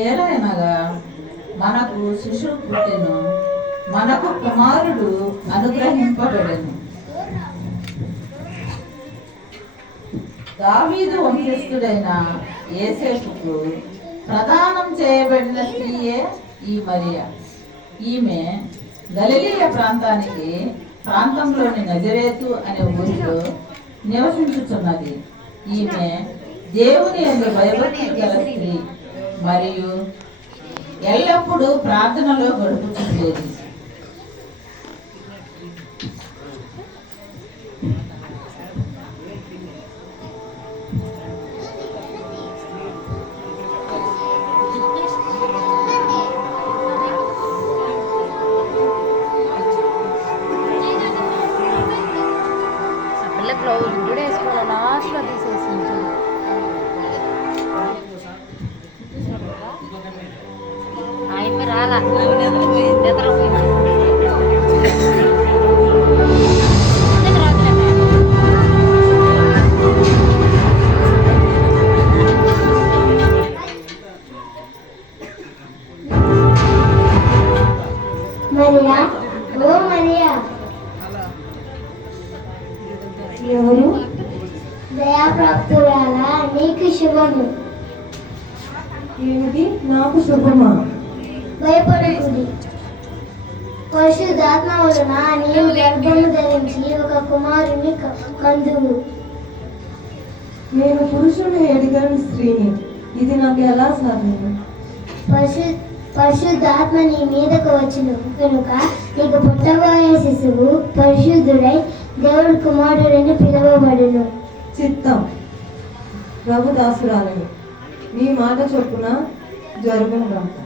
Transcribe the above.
ఏలైనగా మనకు శిశువు పుట్టెను, మనకు కుమారుడు అనుగ్రహింపబడెను. దావీదు వంశస్థుడైన యోసేపుకు ప్రదానం చేయబడిన స్త్రీయే ఈ మరియ. ఈమె గలిలయ ప్రాంతంలోని నజరేతు అనే ఊరిలో నివసించుచున్నది. ఈమె దేవుని యందు భయభక్తి గల స్త్రీ మరియు ఎల్లప్పుడూ ప్రార్థనలో గడుపుతుండేది. బ్లౌజ్ కూడా వేసుకోవాలి, లాస్ట్లో తీసేసింది. అయిపోయి రాలా నిద్రపోయింది. మరియా, ఓ మరియా, ఎవరు? దయాప్రాప్తురాలా, నీకు శుభము. ఏమిటి నాకు శుభమా? భయపడకుడి, పరిశుద్ధాత్మ వలన నీవు గర్భము ధరించి ఒక కుమారుని కందువు. నేను పురుషుని ఎడగని స్త్రీని, ఇది నాకు ఎలా సాధ్యం? పరిశుద్ధాత్మ నీ మీదకు వచ్చును కనుక నీకు పుట్టబోయే శిశువు పరిశుద్ధుడై దేవుడు కుమారుడని పిలువబడును. చిత్తం, ప్రభు దాసురాలని నీ మాట చొప్పున జరుగును గాక.